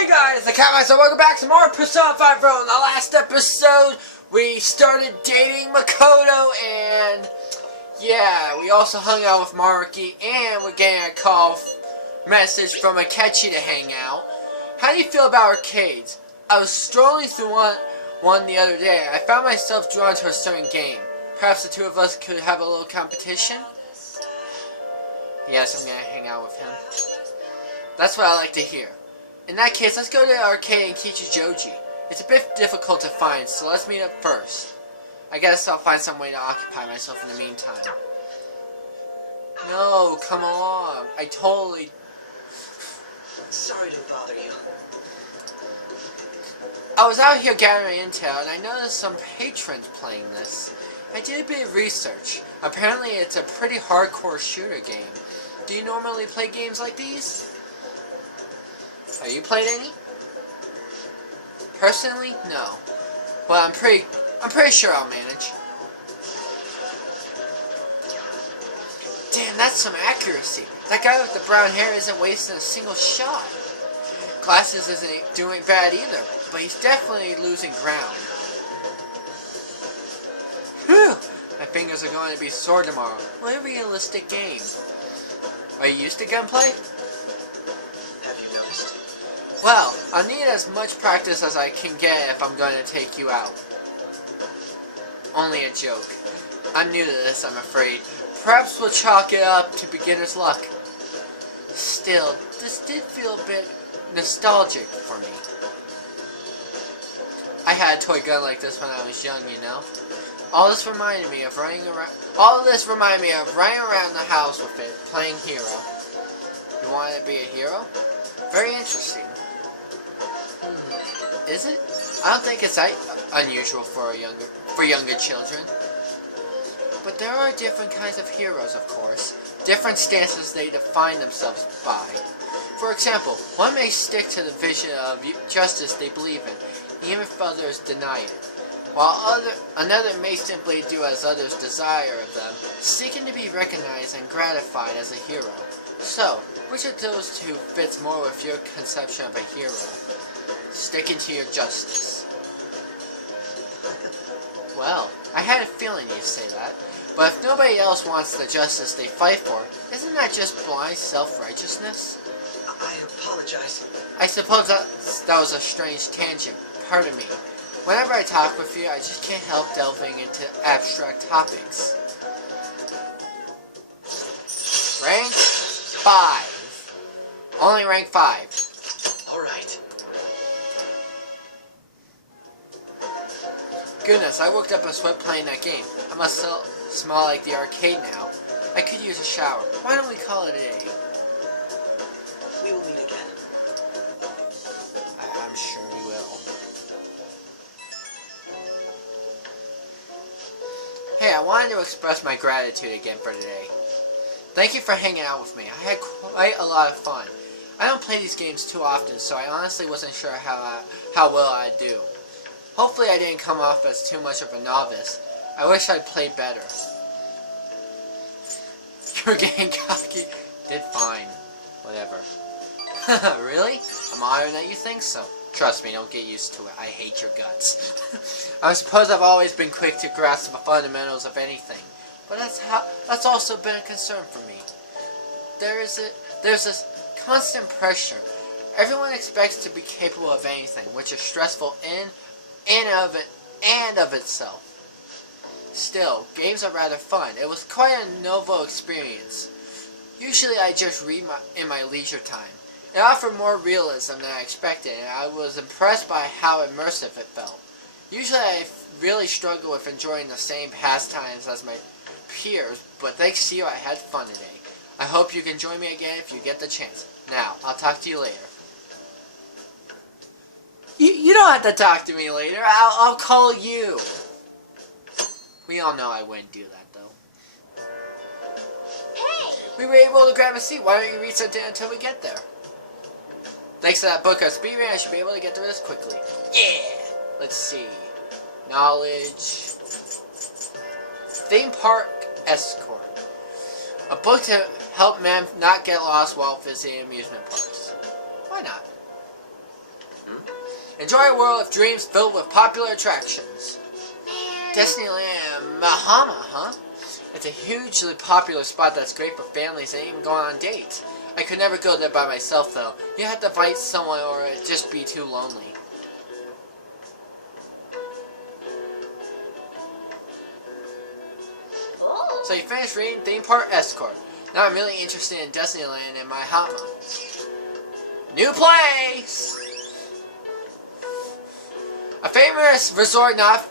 Hey guys, the Cat Mice, and welcome back to more Persona 5 Pro. In the last episode, we started dating Makoto, and yeah, we also hung out with Maruki, and we're getting a call message from Akechi to hang out. How do you feel about arcades? I was strolling through one the other day. I found myself drawn to a certain game. Perhaps the two of us could have a little competition? Yes, I'm gonna hang out with him. That's what I like to hear. In that case, let's go to the arcade in Kichijoji. It's a bit difficult to find, so let's meet up first. I guess I'll find some way to occupy myself in the meantime. No, come on. I totally... Sorry to bother you. I was out here gathering intel, and I noticed some patrons playing this. I did a bit of research. Apparently, it's a pretty hardcore shooter game. Do you normally play games like these? Have you played any? Personally, no. But I'm pretty sure I'll manage. Damn, that's some accuracy. That guy with the brown hair isn't wasting a single shot. Glasses isn't doing bad either, but he's definitely losing ground. Whew! My fingers are going to be sore tomorrow. What a realistic game. Are you used to gunplay? Well, I'll need as much practice as I can get if I'm going to take you out. Only a joke. I'm new to this, I'm afraid. Perhaps we'll chalk it up to beginner's luck. Still, this did feel a bit nostalgic for me. I had a toy gun like this when I was young, you know. All this reminded me of running around the house with it, playing hero. You want to be a hero? Very interesting. Is it? I don't think it's unusual for younger children. But there are different kinds of heroes, of course. Different stances they define themselves by. For example, one may stick to the vision of justice they believe in, even if others deny it. While another may simply do as others desire of them, seeking to be recognized and gratified as a hero. So, which of those two fits more with your conception of a hero? Sticking to your justice. Well, I had a feeling you'd say that. But if nobody else wants the justice they fight for, isn't that just blind self-righteousness? I apologize. I suppose that was a strange tangent. Pardon me. Whenever I talk with you, I just can't help delving into abstract topics. Rank 5. Only rank 5. Alright. Goodness, I woke up a sweat playing that game. I must smell like the arcade now. I could use a shower. Why don't we call it a day? We will meet again. I'm sure we will. Hey, I wanted to express my gratitude again for today. Thank you for hanging out with me. I had quite a lot of fun. I don't play these games too often, so I honestly wasn't sure how well I'd do. Hopefully I didn't come off as too much of a novice. I wish I'd played better. You're getting cocky. Did fine. Whatever. Really? I'm honored that you think so. Trust me, don't get used to it. I hate your guts. I suppose I've always been quick to grasp the fundamentals of anything. But that's also been a concern for me. There's this constant pressure. Everyone expects to be capable of anything, which is stressful in and of itself. Still, games are rather fun. It was quite a novel experience. Usually I just read in my leisure time. It offered more realism than I expected, and I was impressed by how immersive it felt. Usually I really struggle with enjoying the same pastimes as my peers, but thanks to you I had fun today. I hope you can join me again if you get the chance. Now, I'll talk to you later. You don't have to talk to me later. I'll call you. We all know I wouldn't do that, though. Hey! We were able to grab a seat. Why don't you read something until we get there? Thanks to that book of speed reading, I should be able to get through this quickly. Yeah! Let's see. Knowledge. Theme Park Escort. A book to help men not get lost while visiting amusement parks. Why not? Enjoy a world of dreams filled with popular attractions. Man. Disneyland Bahama, huh? It's a hugely popular spot that's great for families and even going on dates. I could never go there by myself though. You have to invite someone or it'd just be too lonely. Oh. So you finished reading Theme Park Escort. Now I'm really interested in Disneyland and Bahama. New place! A famous resort not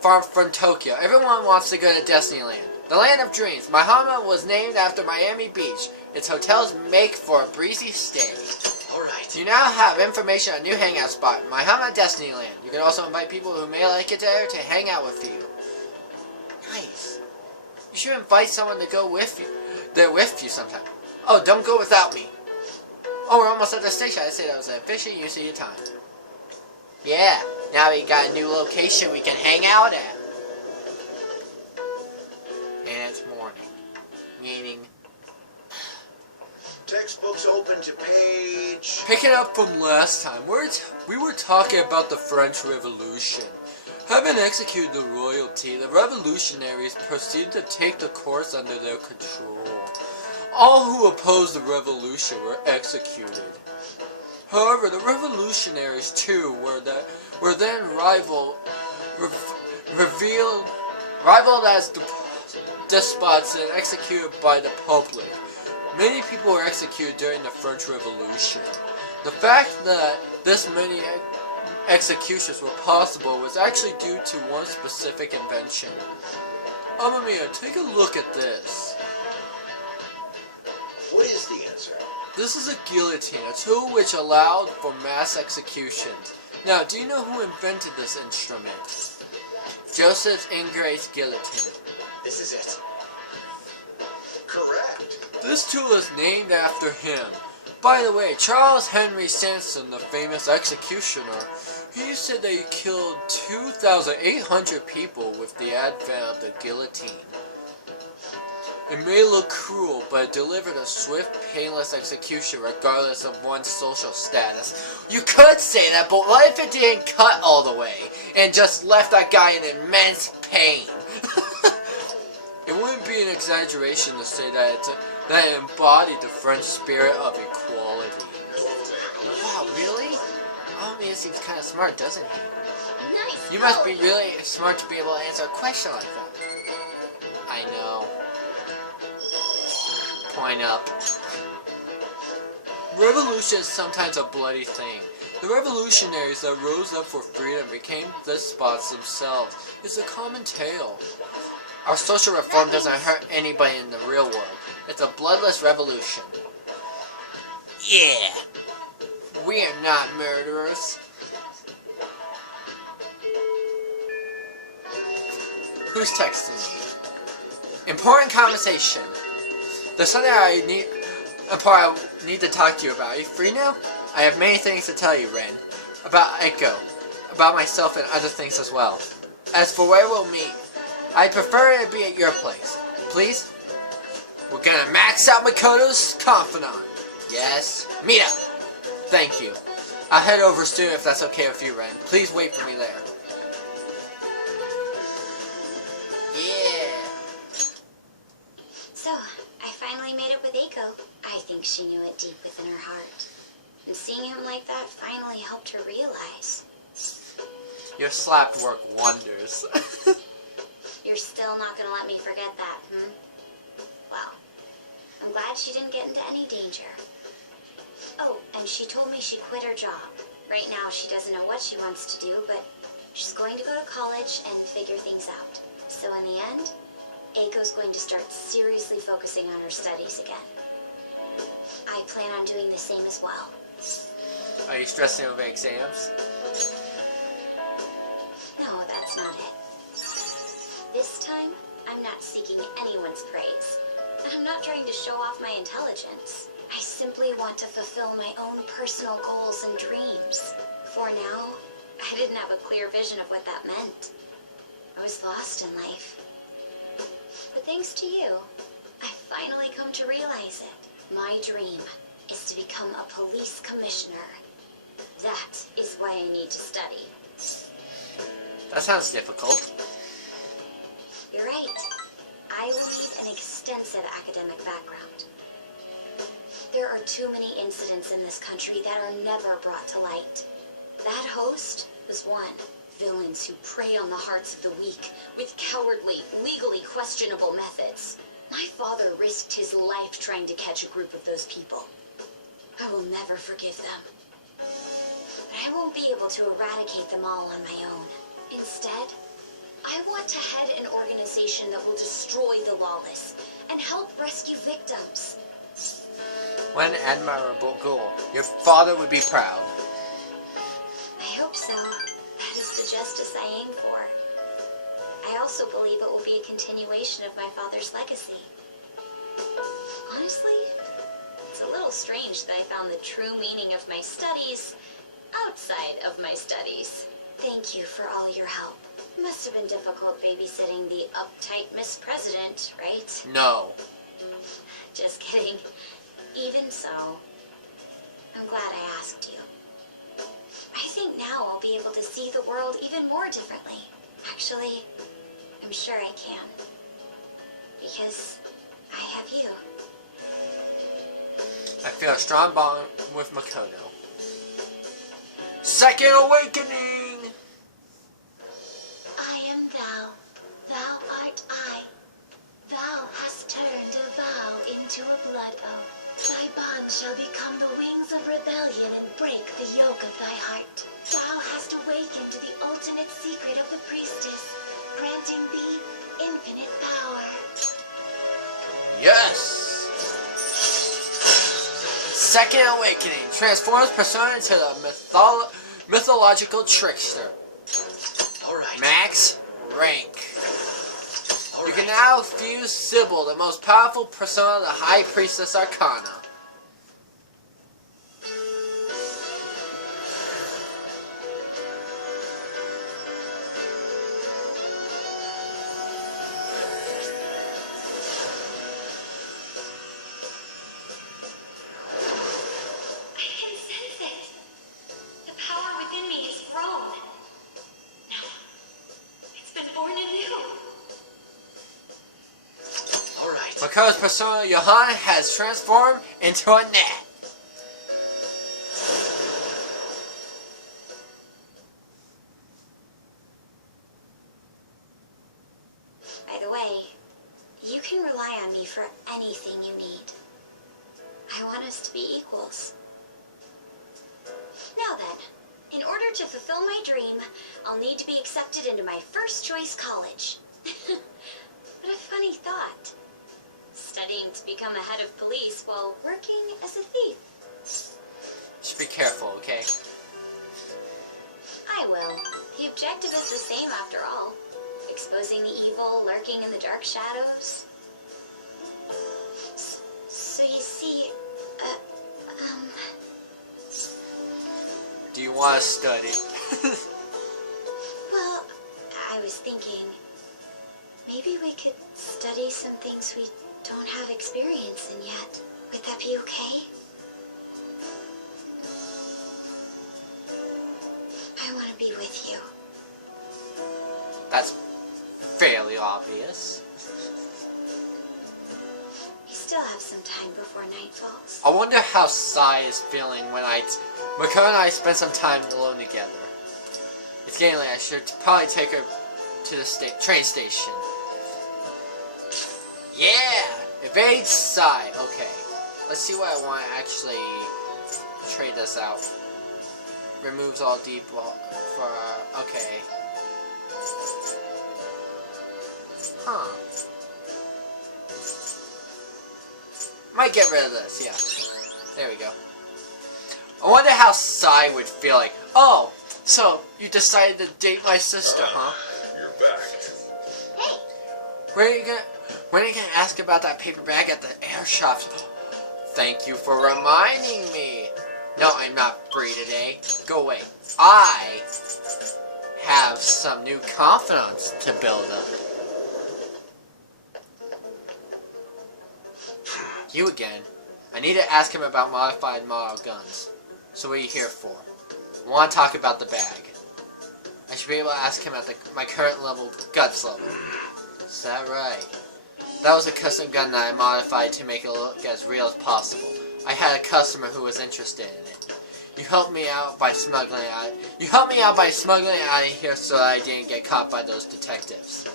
far from Tokyo. Everyone wants to go to Disneyland. The land of dreams. Bahama was named after Miami Beach. Its hotels make for a breezy stay. Alright. You now have information on a new hangout spot, Bahama Disneyland. You can also invite people who may like it there to hang out with you. Nice. You should invite someone to go with you sometime. Oh, don't go without me. Oh, we're almost at the station. I said that was efficient use of your time. Yeah, now we got a new location we can hang out at. And it's morning. Meaning... Textbooks open to page... Picking up from last time, we were talking about the French Revolution. Having executed the royalty, the revolutionaries proceeded to take the course under their control. All who opposed the revolution were executed. However, the revolutionaries too were then rivaled as despots and executed by the public. Many people were executed during the French Revolution. The fact that this many executions were possible was actually due to one specific invention. Amamiya, take a look at this. What is the answer? This is a guillotine, a tool which allowed for mass executions. Now, do you know who invented this instrument? Joseph Ingres guillotine. This is it. Correct. This tool is named after him. By the way, Charles Henry Sansom, the famous executioner, he said that he killed 2,800 people with the advent of the guillotine. It may look cruel, but it delivered a swift, painless execution regardless of one's social status. You could say that, but what if it didn't cut all the way and just left that guy in immense pain? It wouldn't be an exaggeration to say that it embodied the French spirit of equality. Wow, really? Oh, man, it seems kind of smart, doesn't he? Nice. You must be really smart to be able to answer a question like that. I know. Point up. Revolution is sometimes a bloody thing. The revolutionaries that rose up for freedom became despots themselves. It's a common tale. Our social reform doesn't hurt anybody in the real world. It's a bloodless revolution. Yeah. We are not murderers. Who's texting me? Important conversation. There's something I need to talk to you about. Are you free now? I have many things to tell you, Ren. About Echo. About myself and other things as well. As for where we'll meet, I'd prefer it be at your place. Please? We're gonna max out Makoto's Confidant. Yes? Meet up! Thank you. I'll head over soon if that's okay with you, Ren. Please wait for me there. Yeah. So, I finally made it with Eiko. I think she knew it deep within her heart. And seeing him like that finally helped her realize. Your slap work wonders. You're still not gonna let me forget that, hmm? Well, I'm glad she didn't get into any danger. Oh, and she told me she quit her job. Right now she doesn't know what she wants to do, but she's going to go to college and figure things out. So in the end, Eiko's going to start seriously focusing on her studies again. I plan on doing the same as well. Are you stressing over exams? No, that's not it. This time, I'm not seeking anyone's praise. And I'm not trying to show off my intelligence. I simply want to fulfill my own personal goals and dreams. For now, I didn't have a clear vision of what that meant. I was lost in life. But thanks to you, I finally come to realize it. My dream is to become a police commissioner. That is why I need to study. That sounds difficult. You're right. I will need an extensive academic background. There are too many incidents in this country that are never brought to light. That host was one. Villains who prey on the hearts of the weak with cowardly, legally questionable methods. My father risked his life trying to catch a group of those people. I will never forgive them. But I won't be able to eradicate them all on my own. Instead, I want to head an organization that will destroy the lawless and help rescue victims. What an admirable goal. Your father would be proud. I hope so. That is the justice I aim for. I also believe it will be a continuation of my father's legacy. Honestly, it's a little strange that I found the true meaning of my studies outside of my studies. Thank you for all your help. Must have been difficult babysitting the uptight Miss President, right? No. Just kidding. Even so, I'm glad I asked you. I think now I'll be able to see the world even more differently. Actually, I'm sure I can. Because I have you. I feel a strong bond with Makoto. Second Awakening! I am thou, thou art I. Thou hast turned a vow into a blood oath. Thy bond shall become the wings of rebellion and break the yoke of thy heart. Thou hast awakened to the ultimate secret of the priestess, granting thee infinite power. Yes! Second Awakening transforms Persona into the mythological trickster. Alright. Max rank. You can now fuse Sybil, the most powerful persona of the High Priestess Arcana. I can sense it. The power within me has grown. Now, it's been born anew. Alright. Makoto's persona, Johanna, has transformed into a net. By the way, you can rely on me for anything you need. I want us to be equals. Now then, in order to fulfill my dream, I'll need to be accepted into my first choice college. What a funny thought. Studying to become a head of police while working as a thief. Just be careful, okay? I will. The objective is the same after all. Exposing the evil lurking in the dark shadows. So you see, Do you want to study? well, I was thinking, maybe we could study some things we don't have experience in yet. Would that be okay? I want to be with you. That's fairly obvious. We still have some time before night falls. I wonder how Sai is feeling when Makoto and I spend some time alone together. It's getting late. I should probably take her to the train station. Yeah! Evade Sai. Okay. Let's see what I want to actually trade this out. Removes all deep for... okay. Huh. Might get rid of this, yeah. There we go. I wonder how Sai would feel like, oh, so you decided to date my sister, huh? You're back. Hey! When are you gonna ask about that paper bag at the air shop? Thank you for reminding me. No, I'm not free today. Go away. I have some new confidants to build up. You again. I need to ask him about modified model guns. So what are you here for? I want to talk about the bag. I should be able to ask him at my current level, guts level. Is that right? That was a custom gun that I modified to make it look as real as possible. I had a customer who was interested in it. You helped me out by smuggling it out. You helped me out by smuggling it out of here so that I didn't get caught by those detectives.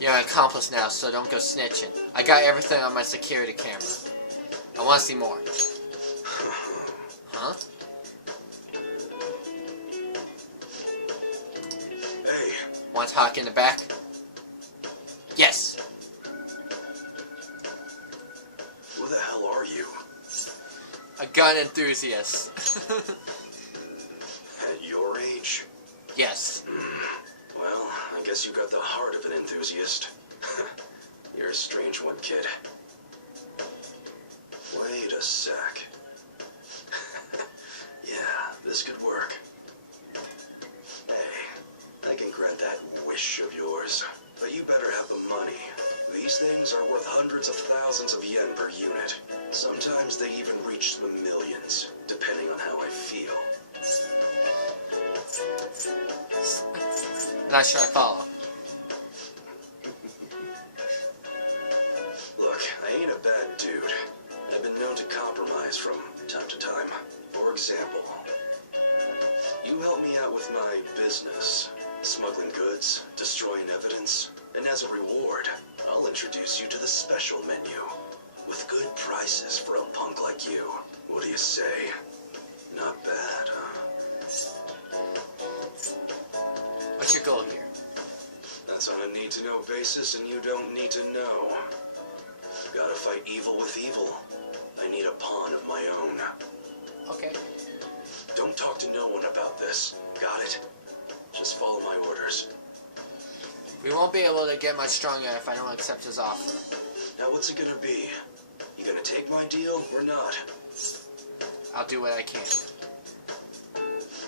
You're an accomplice now, so don't go snitching. I got everything on my security camera. I want to see more. Huh? Hey. Want to talk in the back? Yes. Who the hell are you? A gun enthusiast. At your age? Yes. Well, I guess you got the heart of an enthusiast. You're a strange one, kid. Wait a sec. Yeah, this could work. Hey, I can grant that wish of yours, but you better have the money. These things are worth hundreds of thousands of yen per unit. Sometimes they even reach the millions, depending on how I feel. Not sure I follow. Look, I ain't a bad dude. I've been known to compromise from time to time. For example, you help me out with my business, smuggling goods, destroying evidence, and as a reward, I'll introduce you to the special menu, with good prices for a punk like you. What do you say? Not bad, huh? What's your goal here? That's on a need-to-know basis, and you don't need to know. Gotta fight evil with evil. I need a pawn of my own. Okay. Don't talk to no one about this. Got it? Just follow my orders. We won't be able to get much stronger if I don't accept his offer. Now what's it gonna be? You gonna take my deal or not? I'll do what I can.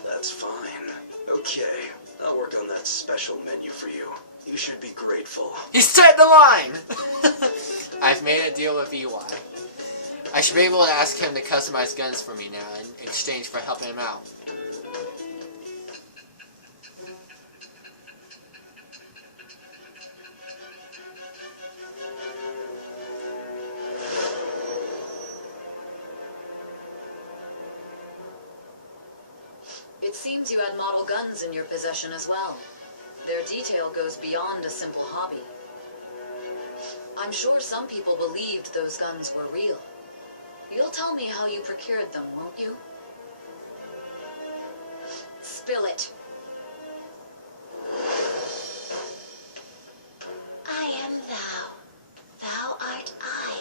That's fine. Okay, I'll work on that special menu for you. You should be grateful. He set the line! I've made a deal with EY. I should be able to ask him to customize guns for me now in exchange for helping him out. It seems you had model guns in your possession as well. Their detail goes beyond a simple hobby. I'm sure some people believed those guns were real. You'll tell me how you procured them, won't you? Spill it. I am thou. Thou art I.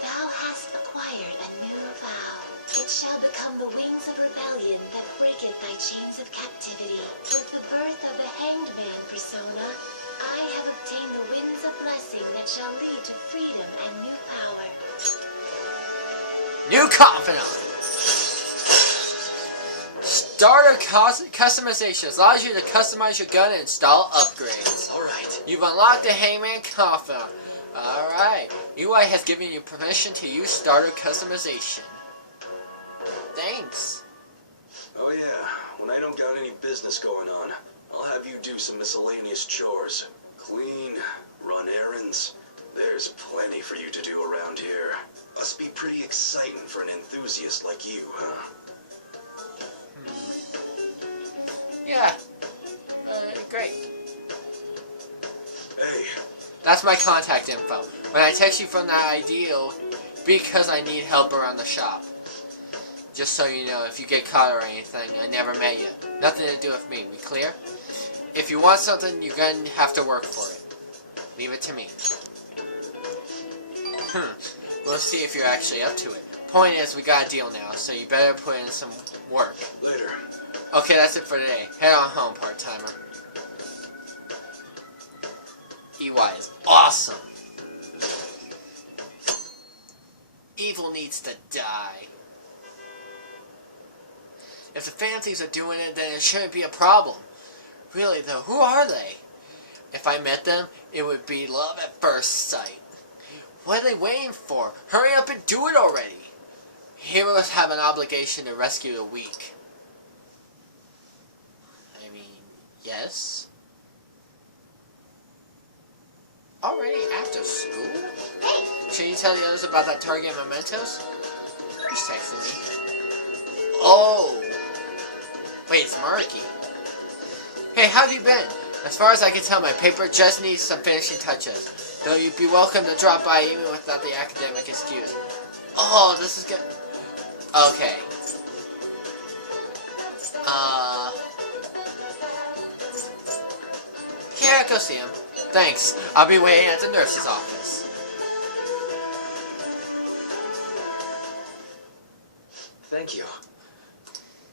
Thou hast acquired a new vow. It shall become the wings of rebellion that breaketh thy chains of captivity. With the birth of the hanged man persona, I have obtained the winds of blessing that shall lead to freedom and new power. New Confidant! Starter customization allows you to customize your gun and install upgrades. Alright. You've unlocked the Hangman Confidant. Alright. UI has given you permission to use starter customization. Thanks. Oh yeah, when I don't got any business going on, I'll have you do some miscellaneous chores. Clean, run errands. There's plenty for you to do around here. Must be pretty exciting for an enthusiast like you, huh? Yeah. Great. Hey, That's my contact info. When I text you from that ideal, because I need help around the shop. Just so you know, if you get caught or anything, I never met you. Nothing to do with me, we clear? If you want something, you're gonna have to work for it. Leave it to me. We'll see if you're actually up to it. Point is, we got a deal now, so you better put in some work. later. Okay, that's it for today. Head on home, part-timer. EY is awesome. Evil needs to die. If the fancies are doing it, then it shouldn't be a problem. Really though, who are they? If I met them, it would be love at first sight. What are they waiting for? Hurry up and do it already. Heroes have an obligation to rescue the weak. I mean, yes. Already after school? Hey, Should you tell the others about that Target mementos? Who's texting me? Oh! Wait, it's Marky. Hey, how have you been? As far as I can tell, my paper just needs some finishing touches. Though you'd be welcome to drop by even without the academic excuse. Oh, this is good. Okay. Yeah, go see him. Thanks. I'll be waiting at the nurse's office. Thank you.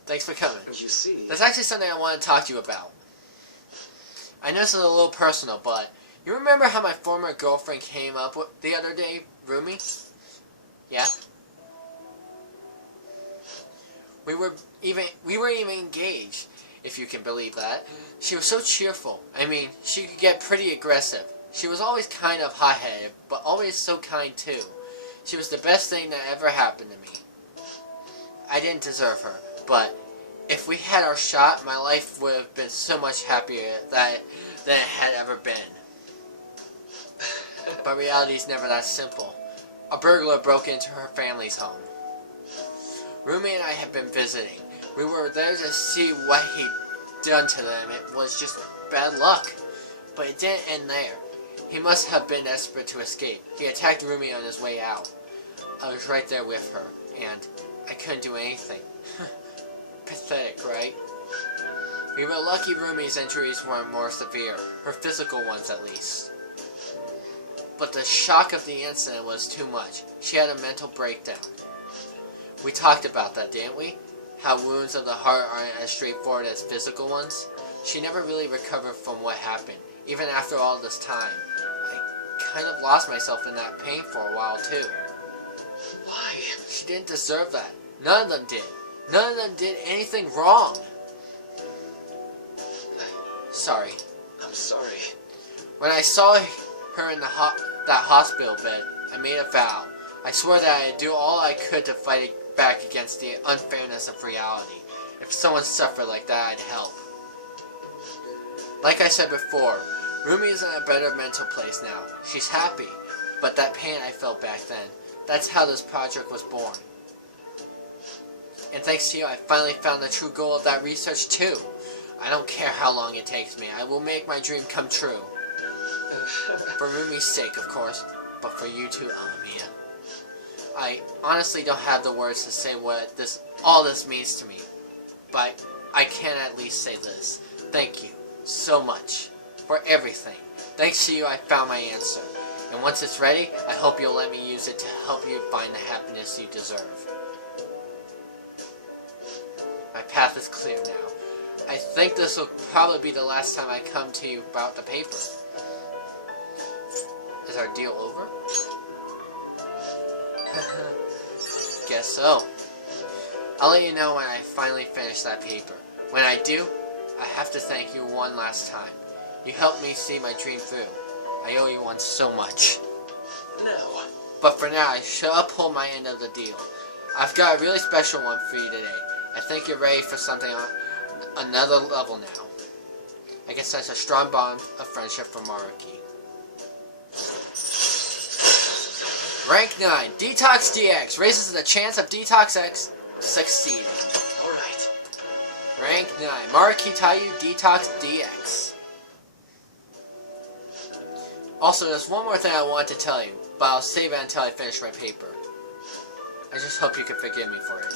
Thanks for coming. You see... There's actually something I want to talk to you about. I know this is a little personal, but you remember how my former girlfriend came up with the other day, Rumi? Yeah? We were even engaged, if you can believe that. She was so cheerful. I mean, she could get pretty aggressive. She was always kind of hot-headed, but always so kind too. She was the best thing that ever happened to me. I didn't deserve her, but if we had our shot, my life would have been so much happier than it had ever been. But reality's never that simple. A burglar broke into her family's home. Rumi and I had been visiting. We were there to see what he'd done to them. It was just bad luck. But it didn't end there. He must have been desperate to escape. He attacked Rumi on his way out. I was right there with her, and I couldn't do anything. Pathetic, right? We were lucky Rumi's injuries weren't more severe. Her physical ones, at least. But the shock of the incident was too much. She had a mental breakdown. We talked about that, didn't we? How wounds of the heart aren't as straightforward as physical ones. She never really recovered from what happened, even after all this time. I kind of lost myself in that pain for a while, too. Why? She didn't deserve that. None of them did. None of them did anything wrong. Sorry. I'm sorry. When I saw her in that hospital bed, I made a vow. I swore that I'd do all I could to fight back against the unfairness of reality. If someone suffered like that, I'd help. Like I said before, Rumi is in a better mental place now. She's happy. But that pain I felt back then, that's how this project was born. And thanks to you, I finally found the true goal of that research too. I don't care how long it takes me. I will make my dream come true. For Rumi's sake, of course. But for you too, Amamiya. I honestly don't have the words to say what all this means to me. But I can at least say this. Thank you so much for everything. Thanks to you, I found my answer. And once it's ready, I hope you'll let me use it to help you find the happiness you deserve. My path is clear now. I think this will probably be the last time I come to you about the paper. Is our deal over? Guess so. I'll let you know when I finally finish that paper. When I do, I have to thank you one last time. You helped me see my dream through. I owe you one so much. No. But for now, I should uphold my end of the deal. I've got a really special one for you today. I think you're ready for something on another level now. I can sense a strong bond of friendship from Maruki. Rank 9, Detox DX raises the chance of Detox X succeeding. Alright. Rank 9, Maruki Taiyu Detox DX. Also, there's one more thing I want to tell you, but I'll save it until I finish my paper. I just hope you can forgive me for it.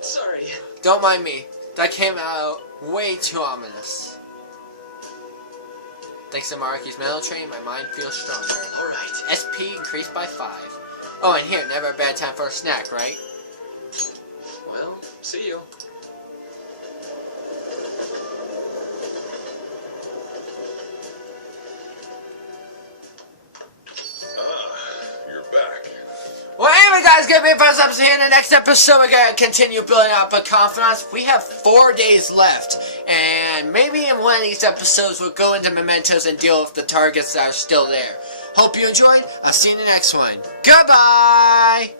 Sorry. Don't mind me. That came out way too ominous. Thanks to Maruki's mental training, my mind feels stronger. Alright. SP increased by 5. Oh, and here, never a bad time for a snack, right? Well, see you. You're back. Well, anyway, guys, gonna be a first episode here. In the next episode, we're gonna continue building up a confidence. We have 4 days left, and maybe in one of these episodes, we'll go into mementos and deal with the targets that are still there. Hope you enjoyed. I'll see you in the next one. Goodbye!